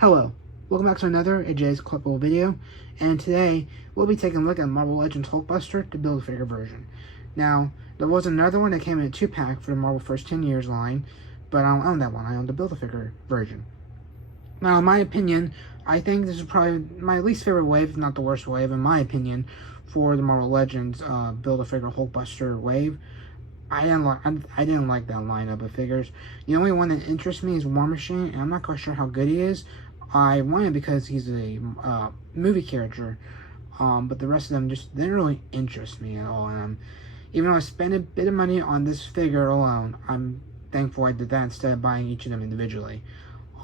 Hello, welcome back to another AJ's Collectible video, and today we'll be taking a look at Marvel Legends Hulkbuster, the Build-A-Figure version. Now, there was another one that came in a 2-pack for the Marvel First 10 Years line, but I don't own that one, I own the Build-A-Figure version. Now, in my opinion, I think this is probably my least favorite wave, if not the worst wave, in my opinion, for the Marvel Legends Build-A-Figure Hulkbuster wave. I didn't like that lineup of figures. The only one that interests me is War Machine, and I'm not quite sure how good he is. I want him because he's a movie character, but the rest of them just didn't really interest me at all. And even though I spent a bit of money on this figure alone, I'm thankful I did that instead of buying each of them individually.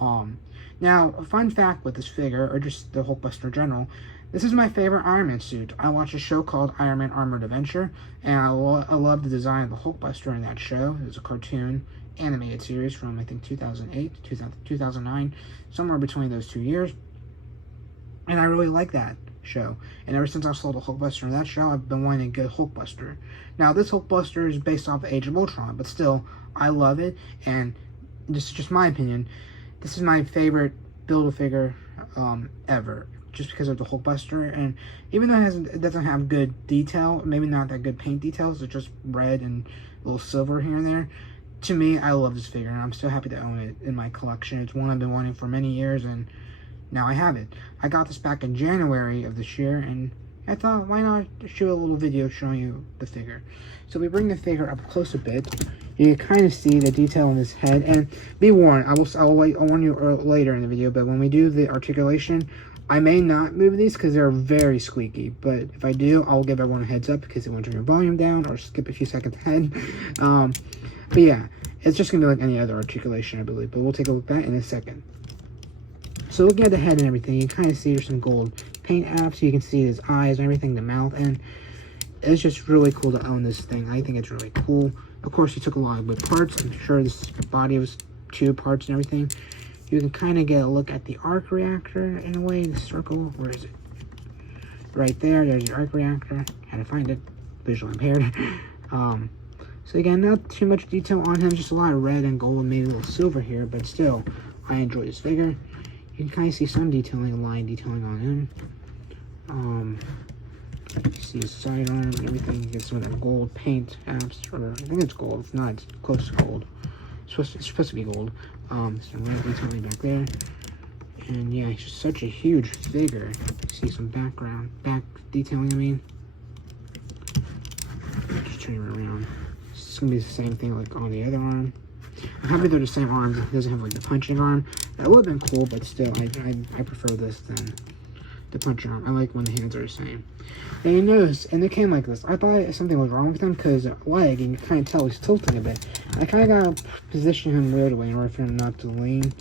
Now, a fun fact with this figure, or just the Hulkbuster in general, this is my favorite Iron Man suit. I watched a show called Iron Man Armored Adventure, and I love the design of the Hulkbuster in that show. It was a cartoon animated series from, I think, 2008 to 2009, somewhere between those 2 years. And I really like that show. And ever since I saw the Hulkbuster in that show, I've been wanting a good Hulkbuster. Now, this Hulkbuster is based off of Age of Ultron, but still, I love it. And this is just my opinion. This is my favorite Build-A-Figure ever, just because of the Hulkbuster. And even though it doesn't have good detail, maybe not that good paint details, it's just red and a little silver here and there. To me, I love this figure, and I'm so happy to own it in my collection. It's one I've been wanting for many years, and now I have it. I got this back in January of this year, and I thought, why not shoot a little video showing you the figure. So we bring the figure up close a bit. You can kind of see the detail in his head, and be warned, I'll warn you later in the video, but when we do the articulation, I may not move these because they're very squeaky, but if I do, I'll give everyone a heads up because they want to turn your volume down or skip a few seconds ahead. But yeah, it's just going to be like any other articulation, I believe, but we'll take a look at that in a second. So looking at the head and everything, you kind of see there's some gold paint apps, so you can see his eyes and everything, the mouth, and it's just really cool to own this thing. I think it's really cool. Of course, he took a lot of good parts. I'm sure this body was 2 parts and everything. You can kind of get a look at the arc reactor in a way, the circle. Where is it? Right there, there's the arc reactor. How to find it, visually impaired. So again, not too much detail on him, just a lot of red and gold and maybe a little silver here, but still, I enjoy this figure. You can kind of see some detailing, line detailing on him. You see his sidearm and everything. You get some of that gold paint apps, or I think it's gold. If not, it's close to gold. It's supposed to be gold. Some red detailing back there. And yeah, he's just such a huge figure. You see some back detailing, I mean. Just turn him around. It's gonna be the same thing like on the other arm. I'm happy they're the same arms. It doesn't have like the punching arm. That would have been cool, but still, I prefer this than the punching arm. I like when the hands are the same. And you notice, and they came like this. I thought something was wrong with him because leg, and you kind of tell he's tilting a bit. I kind of got to position him weird way in order for him not to lean.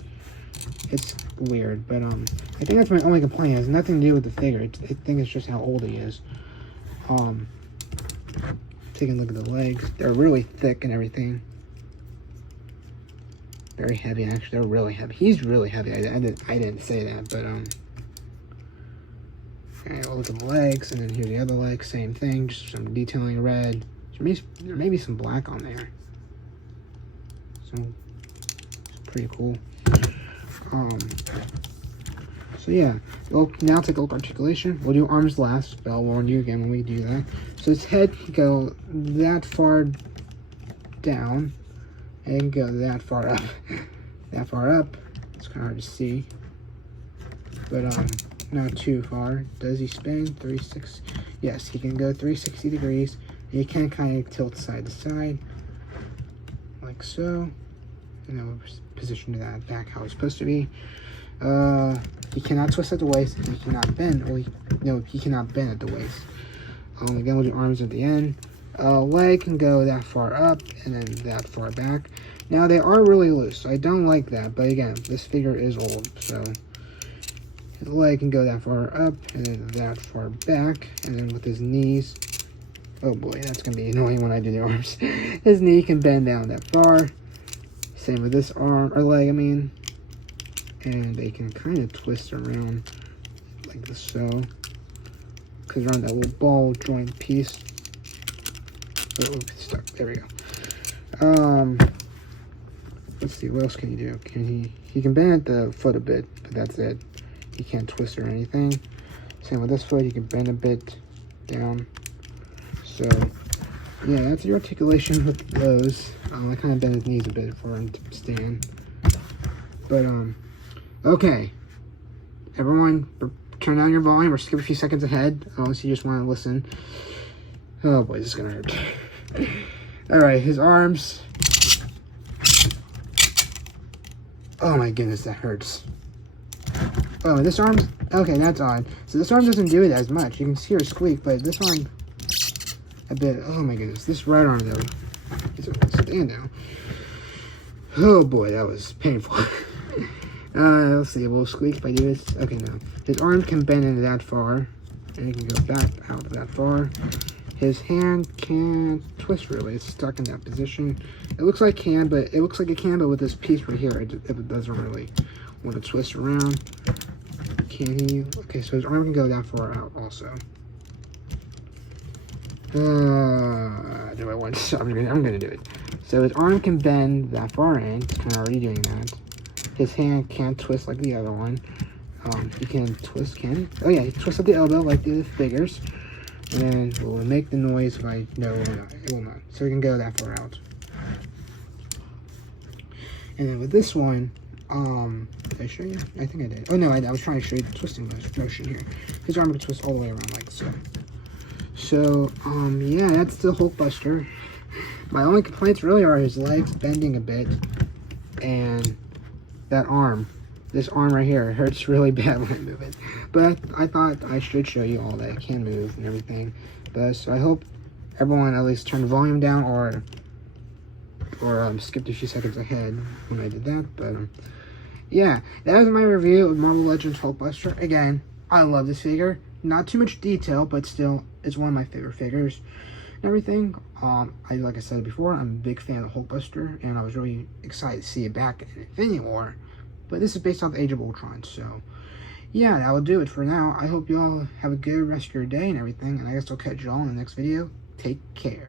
It's weird, but I think that's my only complaint. It has nothing to do with the figure. I think it's just how old he is. Taking a look at the legs, they're really thick and everything. Very heavy, actually. They're really heavy. He's really heavy. I didn't say that, but okay, we'll look at the legs, and then here's the other leg, same thing, just some detailing red. There may be some black on there. So it's pretty cool. So yeah, we'll now take a look at articulation. We'll do arms last, but I'll warn you again when we do that. So his head can go that far down, and it can go that far up. That far up. It's kind of hard to see, but not too far. Does he spin 360? Yes, he can go 360 degrees. And he can kind of tilt side to side, like so. And then we'll position that back how it's supposed to be. He cannot twist at the waist. He cannot bend. He cannot bend at the waist. Again, we'll do arms at the end. Leg can go that far up and then that far back. Now, they are really loose, so I don't like that. But again, this figure is old, so his leg can go that far up and then that far back. And then with his knees, oh boy, that's going to be annoying when I do the arms. His knee can bend down that far. Same with this arm, or leg, I mean. And they can kind of twist around like this, so. Because they're on that little ball joint piece. Oh, stuck. There we go. let's see, what else can he do? He can bend the foot a bit, but that's it. He can't twist or anything. Same with this foot, he can bend a bit down. So yeah, that's the articulation with those. I kind of bend his knees a bit for him to stand. But okay, everyone, turn down your volume or skip a few seconds ahead unless you just want to listen. Oh boy, this is gonna hurt. All right, his arms. Oh my goodness, that hurts. Oh, this arm, okay, that's odd. So this arm doesn't do it as much. You can see her squeak, but this arm, a bit, oh my goodness. This right arm, though, is a stand now. Oh boy, that was painful. Let's see, will squeak if I do this? Okay, no. His arm can bend into that far, and he can go back out that far. His hand can't twist really, it's stuck in that position. It looks like it can, but with this piece right here, it doesn't really want to twist around. Can he? Okay, so his arm can go that far out also. Do I want to? I'm gonna do it. So his arm can bend that far in. It's kind of already doing that. His hand can't twist like the other one. He can twist, can he? Oh yeah, he twists at the elbow like the figures. And then will make the noise if I no, it will not. It will not. So he can go that far out. And then with this one, did I show you? I think I did. Oh no, I was trying to show you the twisting motion here. His arm can twist all the way around like so. So, yeah, that's the Hulkbuster. My only complaints really are his legs bending a bit and that arm. This arm right here hurts really bad when I move it. But I thought I should show you all that it can move and everything. But so I hope everyone at least turned the volume down or skipped a few seconds ahead when I did that. But yeah, that was my review of Marvel Legends Hulkbuster. Again, I love this figure. Not too much detail, but still, it's one of my favorite figures and everything. Like I said before, I'm a big fan of Hulkbuster, and I was really excited to see it back in Infinity War. But this is based off Age of Ultron, so yeah, that will do it for now. I hope you all have a good rest of your day and everything, and I guess I'll catch you all in the next video. Take care.